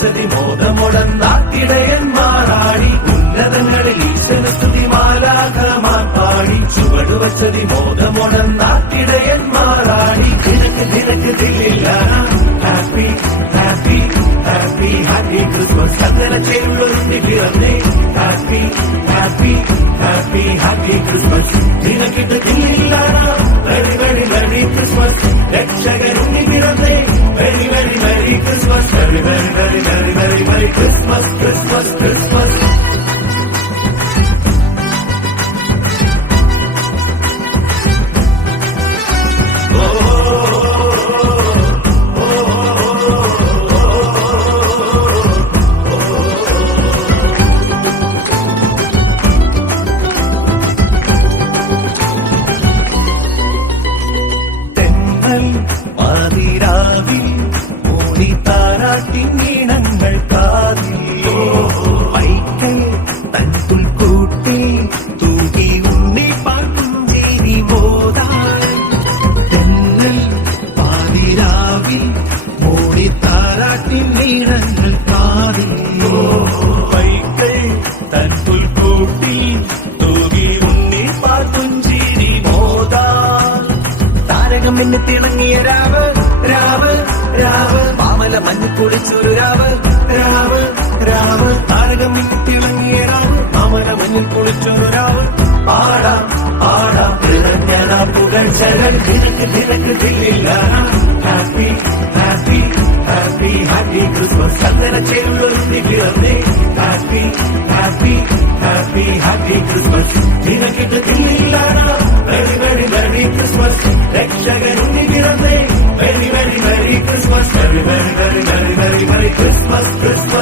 വച്ചതി മോദമുടന്നാട്ടിടയന്മാരാടി ഉന്നതങ്ങളിൽ ഈശ്വര സ്തുതി മാലാഖമാർ പാടി ചുവട് വച്ചതി മോദമുടന്നാട്ടിടയന്മാരാടി നിനക്ക് നിനക്ക് ദില്ലില്ല happy happy happy happy Christmas ചന്ദന ചേരുള്ളൊരുന്നി പിറന്നേ happy happy happy happy Christmas നിനക്കിട്ട് ദില്ലില്ല വെരി വെരി വെരി ക്രിസ്മസ് രക്ഷകരുന്നി പിറന്നേ very very very Christmas very very very very very very Christmas Christmas Christmas പാതിരാവിൽ ഓടിത്താരാട്ടിനീണങ്ങൾ കാതിൽ വൈക്കൽ തൻ പുൽക്കൂട്ടിൽ തൂകി ഉണ്ണി പാട്ടുംചേരി മോതാൻ തെന്നൽ പാതിരാവിൽ ഓടിത്താരാട്ടിനീണങ്ങൾ കാതിൽ വൈക്കൽ തൻ പുൽക്കൂട്ടിൽ തൂകി ഉണ്ണി പാട്ടുംചേരി മോതാൻ താരകമെന്ന് തിളങ്ങിയ രാവ് രാവ് രാവ് മാമല മഞ്ഞ് കുളിച്ചൊരു രാവ് രാവ് രാവ് താരകമെന്ന് തിളങ്ങിയ രാവ് മാമല മഞ്ഞിൽ കുളിച്ചൊരു രാവ് പാടാം പാടാം തിളങ്ങന പുകഴ്ചകൾ നിനക്ക് നിനക്ക് ദില്ലില്ല happy happy happy happy Christmas ചന്ദന ചേരുള്ളൊരുന്നി പിറന്നേ happy happy happy happy Christmas നിനക്കിട്ട് ദില്ലില്ല വെരി വെരി വെരി ക്രിസ്മസ് രക്ഷകരുന്നി പിറന്നേ very very very Christmas very very very very very very Christmas Christmas